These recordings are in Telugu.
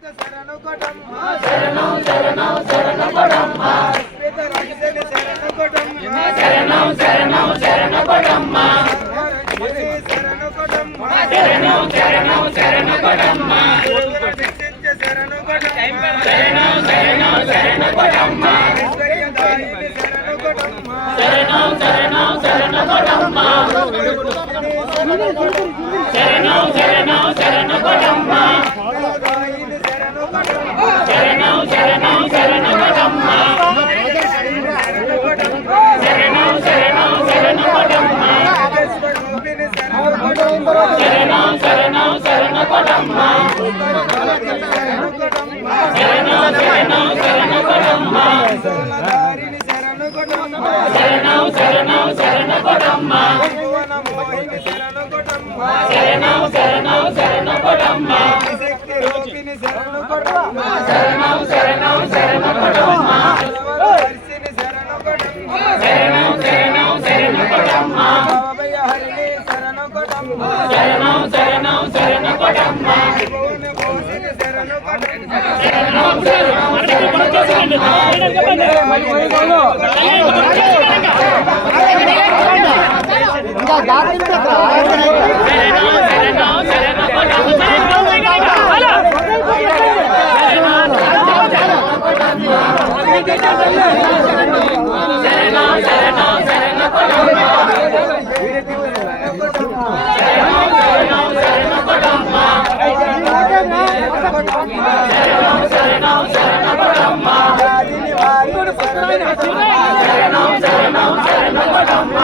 శరణం శరణం శరణ కొడమ్మ శరణం శరణం శరణ కొడమ్మ శరణం శరణం శరణ కొడమ్మ శరణం శరణం శరణ కొడమ్మ శరణం శరణం శరణ కొడమ్మ శరణం శరణం శరణ కొడమ్మ శరణం శరణం శరణ కొడమ్మ శరణం శరణం శరణ కొడమ్మ శరణం శరణం శరణ కొడమ్మ శరణం శరణం శరణ కొడమ్మ శరణం శరణం శరణ కొడమ్మ శరణం శరణం శరణ కొడమ్మ శరణం శరణం శరణ కొడమ్మ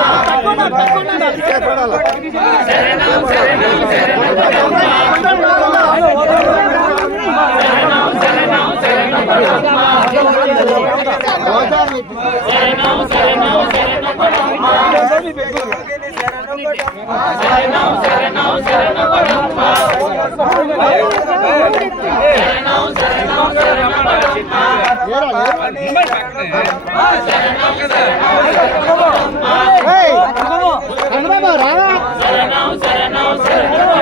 శరణం శరణం శరణ కొడమ్మ శరణం శరణం శరణ కొడమ్మ శరణం శరణం శరణం